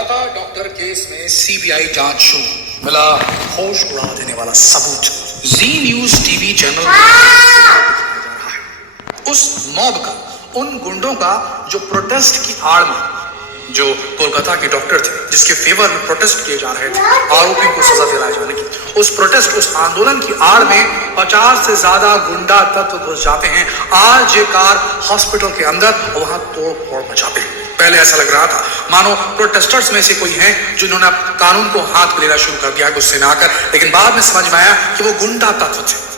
Kolkata doctor case में CBI जांच शुरू, मिला होश उड़ा देने वाला सबूत। जी न्यूज टीवी चैनल उस मॉब का, उन गुंडों का जो प्रोटेस्ट की आड़ में, जो कोलकाता के डॉक्टर थे जिसके फेवर में प्रोटेस्ट किए जा रहे थे आरोपी को सजा दिलाए जाने की, उस प्रोटेस्ट, उस आंदोलन की आड़ में 50 से ज्यादा गुंडा तत्व घुस जाते हैं आरजे कार हॉस्पिटल के अंदर और वहां तोड़ फोड़ मचाते हैं। पहले ऐसा लग रहा था मानो प्रोटेस्टर्स में से कोई हैं जिन्होंने कानून को हाथ में लेना शुरू कर दिया गुस्से में आकर, लेकिन बाद में समझ में आया कि वो गुंडा तत्व थे।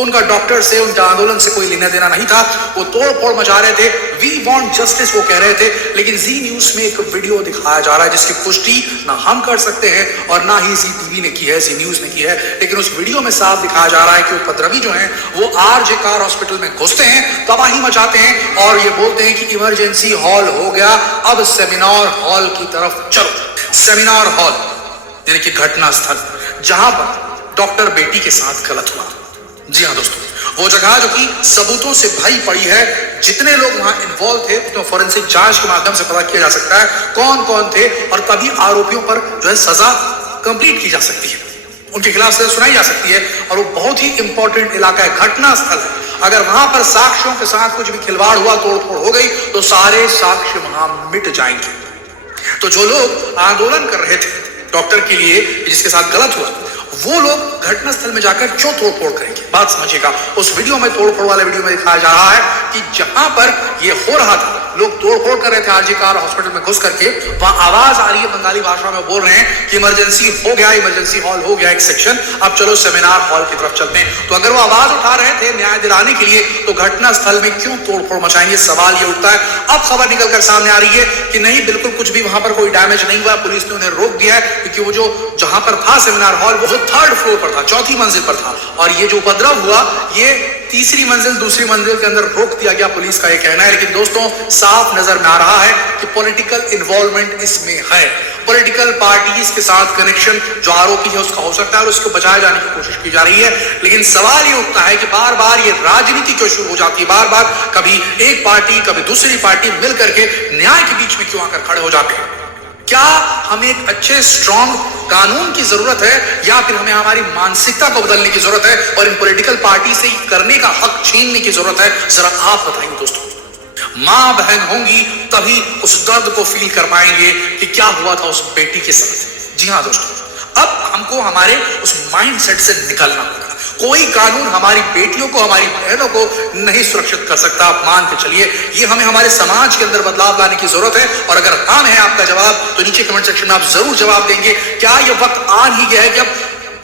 उनका डॉक्टर से, उनका आंदोलन से कोई लेना देना नहीं था। वो तोड़ फोड़ मचा रहे थे, वी वांट जस्टिस वो कह रहे थे। लेकिन जी न्यूज में एक वीडियो दिखाया जा रहा है जिसकी पुष्टि ना हम कर सकते हैं और ना ही जी टीवी ने की है, जी न्यूज ने की है। लेकिन उस वीडियो में साफ दिखाया जा रहा है कि उपद्रवी जो हैं वो आरजे कार हॉस्पिटल में घुसते हैं, तबाही मचाते हैं और ये बोलते हैं कि इमरजेंसी हॉल हो गया, अब सेमिनार हॉल की तरफ चलो। सेमिनार हॉल यानी कि घटना स्थल जहां पर डॉक्टर बेटी के साथ गलत हुआ। जी हाँ दोस्तों, वो जगह जो कि सबूतों से भरी पड़ी है। जितने लोग वहां इन्वॉल्व थे उसमें फॉरेंसिक जांच के माध्यम से पता किया जा सकता है कौन कौन थे और तभी आरोपियों पर जो है सजा कंप्लीट की जा सकती है, उनके खिलाफ सजा सुनाई जा सकती है। और वो बहुत ही इंपॉर्टेंट इलाका है, घटना स्थल है। अगर वहां पर साक्ष्यों के साथ कुछ भी खिलवाड़ हुआ, तोड़फोड़ हो गई तो सारे साक्ष्य वहां मिट जाएंगे। तो जो लोग आंदोलन कर रहे थे डॉक्टर के लिए जिसके साथ गलत हुआ, वो लोग घटनास्थल में जाकर क्यों तोड़फोड़ करेंगे? बात समझिएगा। उस वीडियो में, तोड़फोड़ वाले वीडियो में दिखाया जा रहा है कि जहां पर ये हो रहा था, लोग तोड़फोड़ कर रहे थे आरजे कार हॉस्पिटल में घुस करके, वहां आवाज आ रही है, बंगाली भाषा में बोल रहे हैं कि इमरजेंसी हो गया, इमरजेंसी हॉल हो गया एक सेक्शन, अब चलो सेमिनार हॉल की तरफ चलते हैं। तो अगर वो आवाज उठा रहे थे न्याय दिलाने के लिए तो घटना स्थल में क्यों तोड़फोड़ मचाएंगे? सवाल ये उठता है। अब खबर निकलकर सामने आ रही है कि नहीं, बिल्कुल कुछ भी वहां पर कोई डैमेज नहीं हुआ, पुलिस ने उन्हें रोक दिया है क्योंकि वो जो जहां पर था सेमिनार हॉल वो 3rd फ्लोर पर था, 4थी मंजिल पर था और ये जो उपद्रव हुआ ये 3री मंजिल, 2री मंजिल के अंदर रोक दिया गया, पुलिस का ये कहना है। लेकिन दोस्तों साफ नजर में आ रहा है कि पॉलिटिकल इन्वॉल्वमेंट इसमें है, पॉलिटिकल पार्टीज के साथ कनेक्शन जो आरोपी है उसका हो सकता है और उसको बचाए जाने की कोशिश की जा रही है। लेकिन सवाल ये उठता है कि बार बार ये राजनीति क्यों शुरू हो जाती है? बार बार कभी एक पार्टी कभी दूसरी पार्टी मिलकर के न्याय के बीच में क्यों आकर खड़े हो जाते हैं? क्या हमें एक अच्छे स्ट्रॉन्ग कानून की जरूरत है या फिर हमें हमारी मानसिकता को बदलने की जरूरत है और इन पॉलिटिकल पार्टी से करने का हक छीनने की जरूरत है? जरा आप बताइए दोस्तों। मां बहन होंगी तभी उस दर्द को फील कर पाएंगे कि क्या हुआ था उस बेटी के साथ। जी हाँ दोस्तों, अब हमको हमारे उस माइंडसेट से निकलना होगा। कोई कानून हमारी बेटियों को, हमारी बहनों को नहीं सुरक्षित कर सकता। आप मान के चलिए, ये हमें हमारे समाज के अंदर बदलाव लाने की जरूरत है। और अगर काम है आपका जवाब तो नीचे कमेंट सेक्शन में आप जरूर जवाब देंगे। क्या यह वक्त आ ही गया है कि अब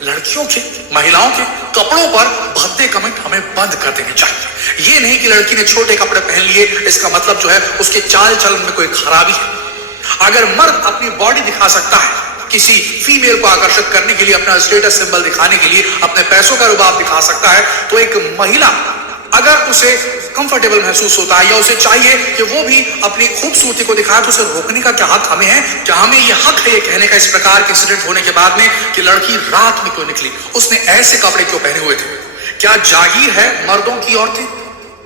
लड़कियों के, महिलाओं के कपड़ों पर भद्दे कमेंट हमें बंद कर देने चाहिए? ये नहीं कि लड़की ने छोटे कपड़े पहन लिए इसका मतलब जो है उसके चाल चलन में कोई खराबी है। अगर मर्द अपनी बॉडी दिखा सकता है किसी फीमेल को आकर्षित करने के लिए, अपना स्टेटस सिंबल दिखाने के लिए, अपने पैसों का रुबाब दिखा सकता है, तो एक महिला अगर उसे कंफर्टेबल महसूस होता है या उसे चाहिए कि वो भी अपनी खूबसूरती को दिखाए तो उसे रोकने का क्या हक हमें है? क्या हमें यह हक है ये कहने का इस प्रकार के इंसिडेंट होने के बाद में कि लड़की रात में क्यों निकली, उसने ऐसे कपड़े क्यों पहने हुए थे? क्या जागीर है मर्दों की औरतें?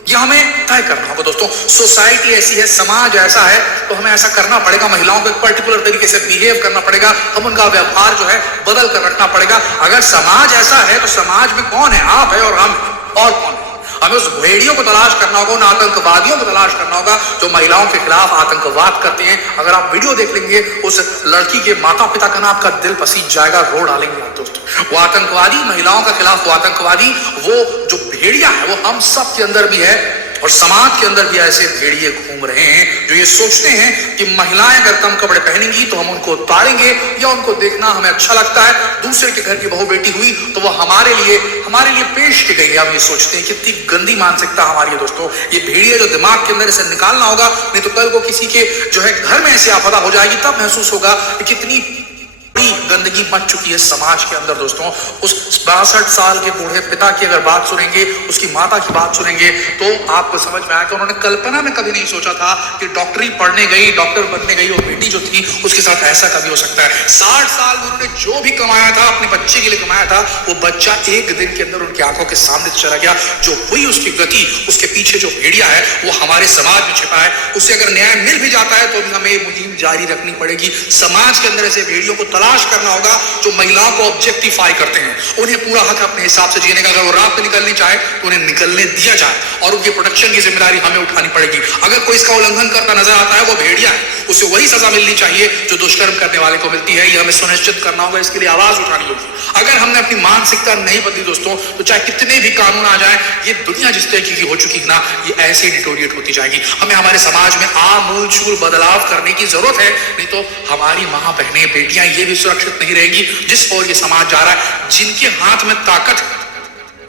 यह हमें तय करना होगा दोस्तों। सोसाइटी ऐसी है, समाज ऐसा है, तो हमें ऐसा करना पड़ेगा। महिलाओं को एक पर्टिकुलर तरीके से बिहेव करना पड़ेगा, हम उनका व्यवहार जो है बदल कर रखना पड़ेगा। अगर समाज ऐसा है तो समाज में कौन है? आप है और हम और कौन है? हमें उस भेड़ियों को तलाश करना होगा, उन आतंकवादियों को तलाश करना होगा जो महिलाओं के खिलाफ आतंकवाद करते हैं। अगर आप वीडियो देख लेंगे उस लड़की के माता पिता का ना आपका दिल पसीज जाएगा, रो डालेंगे आप दोस्तों। वो आतंकवादी, महिलाओं के खिलाफ वो आतंकवादी, वो जो भेड़िया है वो हम सब के अंदर भी है और समाज के अंदर भी ऐसे भेड़िए घूम रहे हैं जो ये सोचते हैं कि महिलाएं अगर कम कपड़े पहनेंगी तो हम उनको उतारेंगे या उनको देखना हमें अच्छा लगता है। दूसरे के घर की बहू बेटी हुई तो वो हमारे लिए पेश की गई है। हम ये सोचते हैं कितनी गंदी मानसिकता हमारी है दोस्तों। ये भेड़िया जो दिमाग के अंदर इसे निकालना होगा, नहीं तो कल को किसी के जो है घर में ऐसी आपदा हो जाएगी तब महसूस होगा कि कितनी बड़ी गंदगी मच चुकी है समाज के अंदर दोस्तों। उस 62 साल के बूढ़े पिता की अगर बात सुनेंगे, उसकी माता की बात सुनेंगे, तो आपको समझ में आया कि उन्होंने कल्पना में कभी नहीं सोचा था कि डॉक्टरी पढ़ने गई, डॉक्टर बनने गई, वो बेटी जो थी उसके साथ ऐसा कभी हो सकता है। 60 साल में उन्होंने जो भी कमाया था अपने बच्चे के लिए कमाया था, वो बच्चा एक दिन के अंदर उनकी आंखों के सामने चला गया। जो हुई उसकी गति, उसके पीछे जो भेड़िया है वो हमारे समाज में छिपा है। उसे अगर न्याय मिल भी जाता है तो भी हमें मुहिम जारी रखनी पड़ेगी। समाज के अंदर ऐसे भेड़ियों को तलाश करना होगा जो महिलाओं को ऑब्जेक्टिफाई करते हैं। उन्हें पूरा हक अपने हिसाब से जीने का, अगर वो रात में निकलनी चाहे तो उन्हें निकलने दिया जाए और उनके प्रोटेक्शन की जिम्मेदारी हमें उठानी पड़ेगी। अगर कोई इसका उल्लंघन करता नजर आता है वो भेड़िया है, उसे वही सजा मिलनी चाहिए जो दुष्कर्म करने वाले को मिलती है। यह हमें सुनिश्चित करना होगा, इसके लिए आवाज उठानी होगी। अगर हमने अपनी मानसिकता नहीं बदली दोस्तों, तो चाहे कितने भी कानून आ जाए, ये दुनिया जिस तरीके की हो चुकी है ना, ये ऐसे डिटोरिएट होती जाएगी। हमें हमारे समाज में आमूलचूल बदलाव करने की जरूरत है, नहीं तो हमारी मां बहनें बेटियां ये भी सुरक्षित नहीं रहेंगी जिस ओर ये समाज जा रहा है। जिनके हाथ में ताकत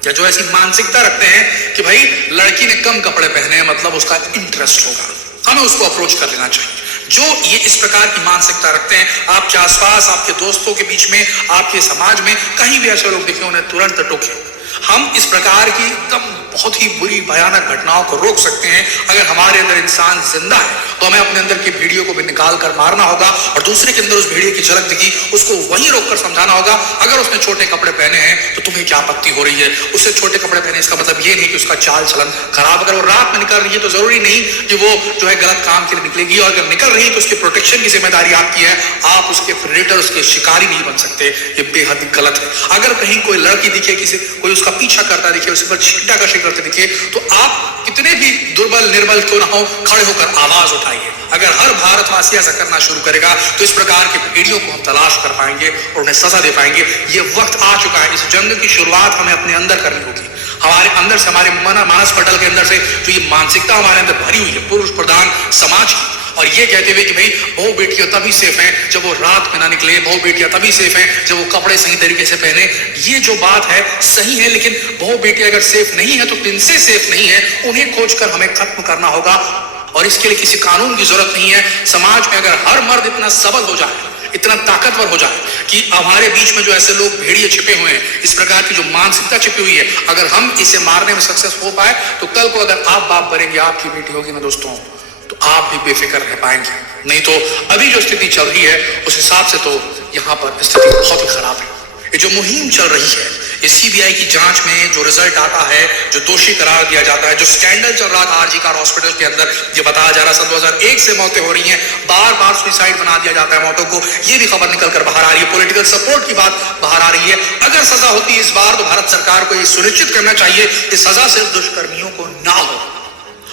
या जो ऐसी मानसिकता रखते हैं कि भाई लड़की ने कम कपड़े पहने हैं मतलब उसका इंटरेस्ट होगा, हमें उसको अप्रोच कर लेना चाहिए। जो ये इस प्रकार की मानसिकता रखते हैं, आपके आसपास, आपके दोस्तों के बीच में, आपके समाज में कहीं भी ऐसे लोग दिखे, उन्हें तुरंत टोके। हम इस प्रकार की एकदम बहुत ही बुरी भयानक घटनाओं को रोक सकते हैं। अगर हमारे अंदर इंसान जिंदा है तो हमें अपने अंदर की भेड़ियों को भी निकाल कर मारना होगा, और दूसरे के अंदर उस भेड़िए की झलक दिखी उसको वहीं रोककर समझाना होगा। अगर उसने छोटे कपड़े पहने हैं तो तुम्हें क्या आपत्ति हो रही है? उससे छोटे कपड़े पहने इसका मतलब ये नहीं कि उसका चाल चलन खराब। अगर वो रात में निकल रही है तो जरूरी नहीं कि वो जो है गलत काम के लिए निकलेगी, और अगर निकल रही है तो उसके प्रोटेक्शन की जिम्मेदारी आपकी है। आप उसके प्रेडेटर, उसके शिकारी नहीं बन सकते, ये बेहद गलत है। अगर कहीं कोई लड़की दिखे, किसी कोई उसका पीछा करता दिखे, उस पर छींटाकशी करते दिखे, तो आप कितने भी दुर्बल निर्बल क्यों ना हो, खड़े होकर आवाज उठाइए। अगर हर भारतवासी ऐसा करना शुरू करेगा तो इस प्रकार के भेड़ियों को हम तलाश कर पाएंगे और उन्हें सजा दे पाएंगे। ये वक्त आ चुका है, इस जंग की शुरुआत हमें अपने अंदर करनी होगी। हमारे अंदर से, हमारे मानस पटल के अंदर से जो ये मानसिकता हमारे अंदर भरी हुई है पुरुष प्रधान समाज की, और ये कहते हुए कि भाई बहु बेटियां तभी सेफ हैं जब वो रात में ना निकले, बहु बेटियां तभी सेफ हैं जब वो कपड़े सही तरीके से पहने, ये जो बात है सही है। लेकिन बहु बेटियां अगर सेफ नहीं है तो किनसे सेफ नहीं है, उन्हें खोजकर हमें खत्म करना होगा। और इसके लिए किसी कानून की जरूरत नहीं है। समाज में अगर हर मर्द इतना सबल हो जाए, इतना ताकतवर हो जाए कि हमारे बीच में जो ऐसे लोग भेड़िए छिपे हुए हैं, इस प्रकार की जो मानसिकता छिपी हुई है, अगर हम इसे मारने में सक्सेस हो पाए तो कल को अगर आप बाप बनेंगे, आपकी बेटी होगी ना दोस्तों, तो आप भी बेफिक्र रह पाएंगे। नहीं तो अभी जो स्थिति चल रही है उस हिसाब से तो यहाँ पर स्थिति बहुत ही खराब है। ये जो मुहिम चल रही है, ये सीबीआई की जांच में जो रिजल्ट आता है, जो दोषी करार दिया जाता है, जो स्कैंडल चल रहा था आरजी कार हॉस्पिटल के अंदर, ये बताया जा रहा है सन 2001 से मौतें हो रही हैं, बार बार सुसाइड बना दिया जाता है मौतों को, ये भी खबर निकल कर बाहर आ रही है। पॉलिटिकल सपोर्ट की बात बाहर आ रही है। अगर सजा होती है इस बार तो भारत सरकार को ये सुनिश्चित करना चाहिए कि सजा सिर्फ दुष्कर्मियों को ना हो,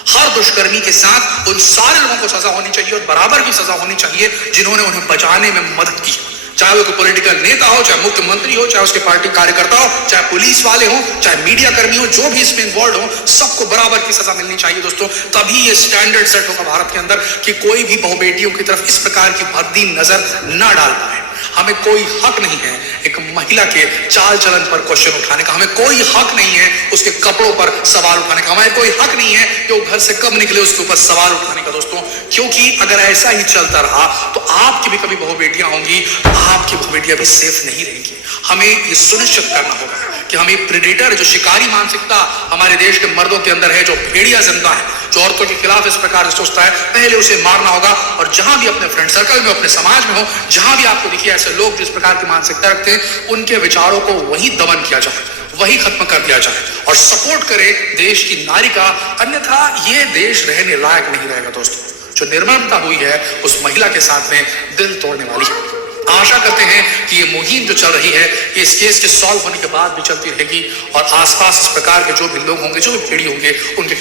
हर दुष्कर्मी के साथ उन सारे लोगों को सजा होनी चाहिए और बराबर की सजा होनी चाहिए जिन्होंने उन्हें बचाने में मदद की। चाहे वो कोई पॉलिटिकल नेता हो, चाहे मुख्यमंत्री हो, चाहे उसके पार्टी कार्यकर्ता हो, चाहे पुलिस वाले हो, चाहे मीडिया कर्मी हो, जो भी इसमें इन्वॉल्व हो, सबको बराबर की सजा मिलनी चाहिए दोस्तों। तभी ये स्टैंडर्ड सेट होगा भारत के अंदर कि कोई भी बहु बेटियों की तरफ इस प्रकार की भद्दी नजर ना डाल पाए। हमें कोई हक नहीं है एक महिला के चाल चलन पर क्वेश्चन उठाने का, हमें कोई हक नहीं है उसके कपड़ों पर सवाल उठाने का, हमें कोई हक नहीं है कि वो घर से कब निकले उसके ऊपर सवाल उठाने का दोस्तों। क्योंकि अगर ऐसा ही चलता रहा तो आपकी भी कभी बहु बेटियां होंगी, आपकी बहु बेटियां भी सेफ नहीं रहेंगी। हमें ये सुनिश्चित करना होगा कि हम एक प्रेडेटर, जो शिकारी मानसिकता हमारे देश के मर्दों के अंदर है, जो भेड़िया जिंदा है, जो औरतों के खिलाफ इस प्रकार से सोचता है, पहले उसे मारना होगा। और जहां भी अपने फ्रेंड सर्कल में, अपने समाज में हो, जहां भी आपको दिखे ऐसे लोग जिस प्रकार की मानसिकता रखते हैं, उनके विचारों को वही दमन किया जाए, वही खत्म कर दिया जाए और सपोर्ट करे देश की नारी का। अन्यथा ये देश रहने लायक नहीं रहेगा दोस्तों। जो निर्ममता हुई है उस महिला के साथ में दिल तोड़ने वाली है। आशा करते हैं कि ये मुहिम जो चल रही है इस केस के सॉल्व होने के बाद भी चलती रहेगी और आसपास इस प्रकार के जो भी लोग होंगे, जो भी भेड़ी होंगे, उनके